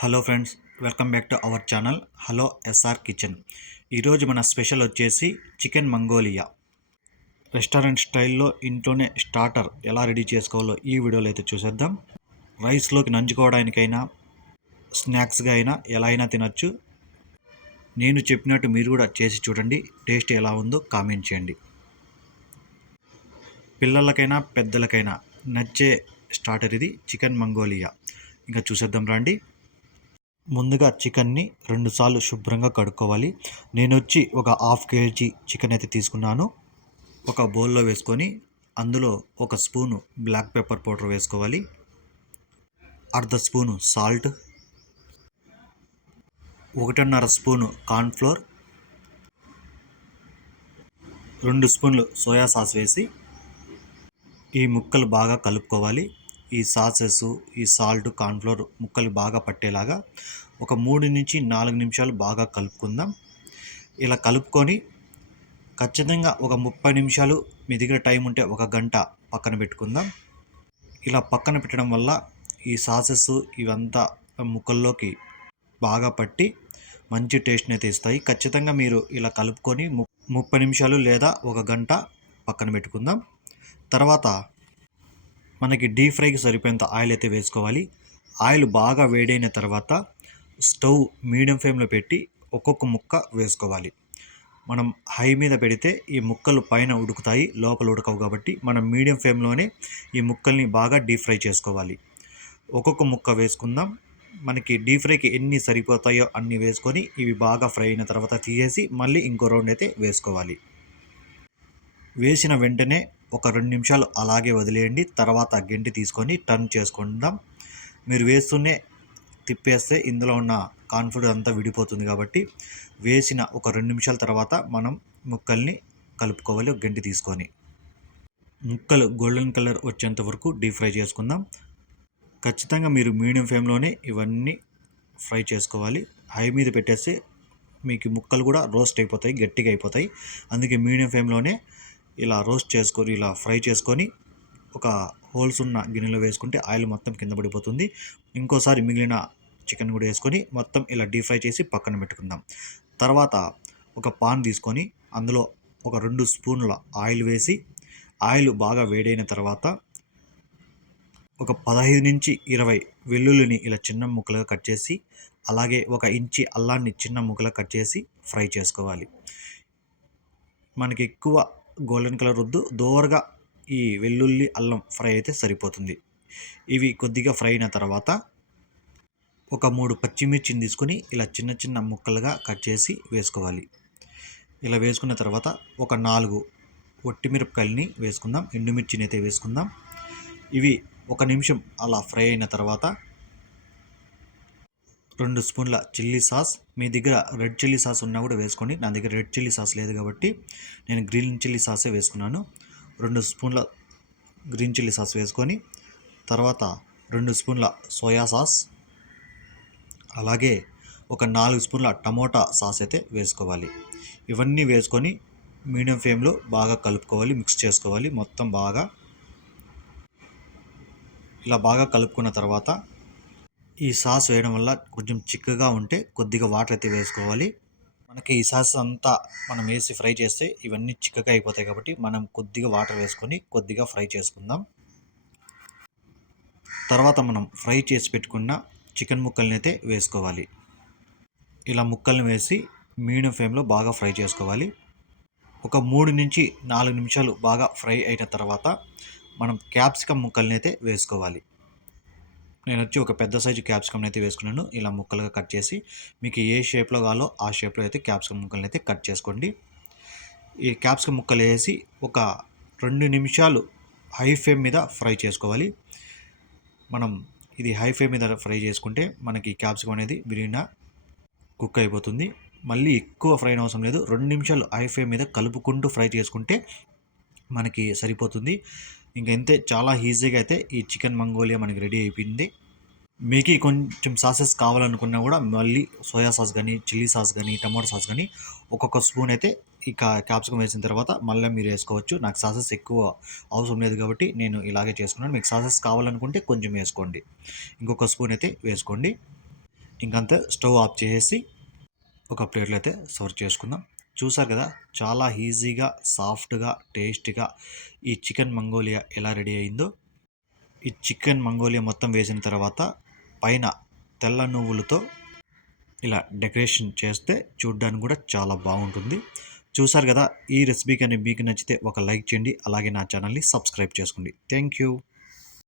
Hello friends, welcome back to our channel hello SR kitchen. ఈరోజు మన special వచ్చేసి chicken Mongolia. Restaurant స్టైల్లో ఇంట్లోనే స్టార్టర్ ఎలా రెడీ చేసుకోవాలో ఈ వీడియోలో అయితే చూసేద్దాం. రైస్లోకి నంచుకోవడానికైనా స్నాక్స్గా అయినా ఎలా అయినా తినచ్చు. నేను చెప్పినట్టు మీరు కూడా చేసి చూడండి, టేస్ట్ ఎలా ఉందో కామెంట్ చేయండి. పిల్లలకైనా పెద్దలకైనా నచ్చే స్టార్టర్ ఇది చికెన్ మంగోలియా. ఇంకా చూసేద్దాం రండి. ముందుగా చికెన్ని 2 సార్లు శుభ్రంగా కడుక్కోవాలి. నేను వచ్చి ఒక హాఫ్ కేజీ చికెన్ అయితే తీసుకున్నాను. ఒక బౌల్లో వేసుకొని అందులో ఒక స్పూను బ్లాక్ పెప్పర్ పౌడర్ వేసుకోవాలి, అర్ధ స్పూను సాల్ట్, 1.5 స్పూను కార్న్ఫ్లోర్, 2 స్పూన్లు సోయా సాస్ వేసి ఈ ముక్కలు బాగా కలుపుకోవాలి. ఈ సాసెస్, ఈ సాల్ట్, కార్న్ఫ్లోర్ ముక్కలు బాగా పట్టేలాగా ఒక 3 నుంచి 4 నిమిషాలు బాగా కలుపుకుందాం. ఇలా కలుపుకొని ఖచ్చితంగా ఒక 30 నిమిషాలు, మీ దగ్గర టైం ఉంటే 1 గంట పక్కన పెట్టుకుందాం. ఇలా పక్కన పెట్టడం వల్ల ఈ సాసెస్ ఇవంతా ముక్కల్లోకి బాగా పట్టి మంచి టేస్ట్ని అయితే ఇస్తాయి. ఖచ్చితంగా మీరు ఇలా కలుపుకొని 30 నిమిషాలు లేదా 1 గంట పక్కన పెట్టుకుందాం. తర్వాత మనకి డీప్ ఫ్రైకి సరిపోయేంత ఆయిల్ అయితే వేసుకోవాలి. ఆయిల్ బాగా వేడైన తర్వాత స్టవ్ మీడియం ఫ్లేమ్లో పెట్టి ఒక్కొక్క ముక్క వేసుకోవాలి. మనం హై మీద పెడితే ఈ ముక్కలు పైన ఉడుకుతాయి, లోపల ఉడకవు. కాబట్టి మనం మీడియం ఫ్లేమ్లోనే ఈ ముక్కల్ని బాగా డీప్ ఫ్రై చేసుకోవాలి. ఒక్కొక్క ముక్క వేసుకుందాం. మనకి డీప్ ఫ్రైకి ఎన్ని సరిపోతాయో అన్ని వేసుకొని ఇవి బాగా ఫ్రై అయిన తర్వాత తీసేసి మళ్ళీ ఇంకో రౌండ్ అయితే వేసుకోవాలి. వేసిన వెంటనే ఒక 2 నిమిషాలు అలాగే వదిలేయండి. తర్వాత గెంటి తీసుకొని టర్న్ చేసుకుందాం. మీరు వేస్తూనే తిప్పేస్తే ఇందులో ఉన్న కార్న్ఫ్లోర్ అంతా విడిపోతుంది. కాబట్టి వేసిన ఒక 2 నిమిషాల తర్వాత మనం ముక్కల్ని కలుపుకోవాలి. ఒక గెంటి తీసుకొని ముక్కలు గోల్డెన్ కలర్ వచ్చేంత వరకు డీప్ ఫ్రై చేసుకుందాం. ఖచ్చితంగా మీరు మీడియం ఫ్లేమ్లోనే ఇవన్నీ ఫ్రై చేసుకోవాలి. హై మీద పెట్టేస్తే మీకు ముక్కలు కూడా రోస్ట్ అయిపోతాయి, గట్టిగా అయిపోతాయి. అందుకే మీడియం ఫ్లేమ్లోనే ఇలా రోస్ట్ చేసుకొని, ఇలా ఫ్రై చేసుకొని ఒక హోల్స్ ఉన్న గిన్నెలో వేసుకుంటే ఆయిల్ మొత్తం కింద పడిపోతుంది. ఇంకోసారి మిగిలిన చికెన్ కూడా వేసుకొని మొత్తం ఇలా డీప్ ఫ్రై చేసి పక్కన పెట్టుకుందాం. తర్వాత ఒక పాన్ తీసుకొని అందులో ఒక 2 స్పూన్ల ఆయిల్ వేసి, ఆయిల్ బాగా వేడైన తర్వాత ఒక 15 నుంచి 20 వెల్లుల్లిని ఇలా చిన్న ముక్కలుగా కట్ చేసి, అలాగే 1 ఇంచి అల్లాన్ని చిన్న ముక్కలుగా కట్ చేసి ఫ్రై చేసుకోవాలి. మనకి ఎక్కువ గోల్డెన్ కలర్ వద్దు, దోరగా ఈ వెల్లుల్లి అల్లం ఫ్రై అయితే సరిపోతుంది. ఇవి కొద్దిగా ఫ్రై అయిన తర్వాత ఒక 3 పచ్చిమిర్చిని తీసుకొని ఇలా చిన్న చిన్న ముక్కలుగా కట్ చేసి వేసుకోవాలి. ఇలా వేసుకున్న తర్వాత ఒక 4 ఒట్టిమిరపకాయలని వేసుకుందాం. ఎండుమిర్చిని అయితే వేసుకుందాం. ఇవి 1 నిమిషం అలా ఫ్రై అయిన తర్వాత 2 స్పూన్ల చిల్లీ సాస్. మీ దగ్గర రెడ్ చిల్లీ సాస్ ఉన్నా కూడా వేసుకోండి. నా దగ్గర రెడ్ చిల్లీ సాస్ లేదు కాబట్టి నేను గ్రీన్ చిల్లీ సాసే వేసుకున్నాను. 2 స్పూన్ల గ్రీన్ చిల్లీ సాస్ వేసుకొని తర్వాత 2 స్పూన్ల సోయా సాస్, అలాగే ఒక 4 స్పూన్ల టమోటా సాస్ అయితే వేసుకోవాలి. ఇవన్నీ వేసుకొని మీడియం ఫ్లేమ్లో బాగా కలుపుకోవాలి, మిక్స్ చేసుకోవాలి మొత్తం బాగా. ఇలా బాగా కలుపుకున్న తర్వాత ఈ సాస్ వేయడం వల్ల కొంచెం చిక్కగా ఉంటే కొద్దిగా వాటర్ అయితే వేసుకోవాలి. మనకి ఈ సాస్ అంతా మనం వేసి ఫ్రై చేస్తే ఇవన్నీ చిక్కగా అయిపోతాయి. కాబట్టి మనం కొద్దిగా వాటర్ వేసుకొని కొద్దిగా ఫ్రై చేసుకుందాం. తర్వాత మనం ఫ్రై చేసి పెట్టుకున్న చికెన్ ముక్కల్ని అయితే వేసుకోవాలి. ఇలా ముక్కల్ని వేసి మీడియం ఫ్లేమ్లో బాగా ఫ్రై చేసుకోవాలి. ఒక 3 నుంచి 4 నిమిషాలు బాగా ఫ్రై అయిన తర్వాత మనం క్యాప్సికమ్ ముక్కల్ని అయితే వేసుకోవాలి. నేను వచ్చి ఒక పెద్ద సైజు క్యాప్సికమ్ అయితే వేసుకున్నాను. ఇలా ముక్కలుగా కట్ చేసి మీకు ఏ షేప్లో కావాలో ఆ షేప్లో అయితే క్యాప్సికమ్ ముక్కల్ని అయితే కట్ చేసుకోండి. ఈ క్యాప్సికమ్ ముక్కలు వేసి ఒక 2 నిమిషాలు హై ఫ్లేమ్ మీద ఫ్రై చేసుకోవాలి. మనం ఇది హై ఫ్లేమ్ మీద ఫ్రై చేసుకుంటే మనకి క్యాప్సికమ్ అనేది బిరిగిన కుక్ అయిపోతుంది. మళ్ళీ ఎక్కువ ఫ్రై అవసరం లేదు. 2 నిమిషాలు హై ఫ్లేమ్ మీద కలుపుకుంటూ ఫ్రై చేసుకుంటే మనకి సరిపోతుంది. ఇంక ఇంతే, చాలా ఈజీగా అయితే ఈ చికెన్ మంగోలియా మనకి రెడీ అయిపోయింది. మీకు కొంచెం సాసెస్ కావాలనుకున్నా కూడా మళ్ళీ సోయా సాస్ కానీ, చిల్లీ సాస్ కానీ, టమాటో సాస్ కానీ ఒక్కొక్క స్పూన్ అయితే ఇక క్యాప్సికమ్ వేసిన తర్వాత మళ్ళీ మీరు వేసుకోవచ్చు. నాకు సాసెస్ ఎక్కువ అవసరం లేదు కాబట్టి నేను ఇలాగే చేసుకున్నాను. మీకు సాసెస్ కావాలనుకుంటే కొంచెం వేసుకోండి, ఇంకొక స్పూన్ అయితే వేసుకోండి. ఇంకంతే స్టవ్ ఆఫ్ చేసేసి ఒక ప్లేట్లో అయితే సర్వ్ చేసుకుందాం. చూసారు కదా, చాలా ఈజీగా, సాఫ్ట్గా, టేస్టీగా ఈ చికెన్ మంగోలియా ఎలా రెడీ అయిందో. ఈ చికెన్ మంగోలియా మొత్తం వేసిన తర్వాత పైన తెల్ల నువ్వులతో ఇలా డెకరేషన్ చేస్తే చూడ్డానికి కూడా చాలా బాగుంటుంది. చూసారు కదా, ఈ రెసిపీ కానీ మీకు నచ్చితే ఒక లైక్ చేయండి, అలాగే నా ఛానల్ని సబ్స్క్రైబ్ చేసుకోండి. Thank you.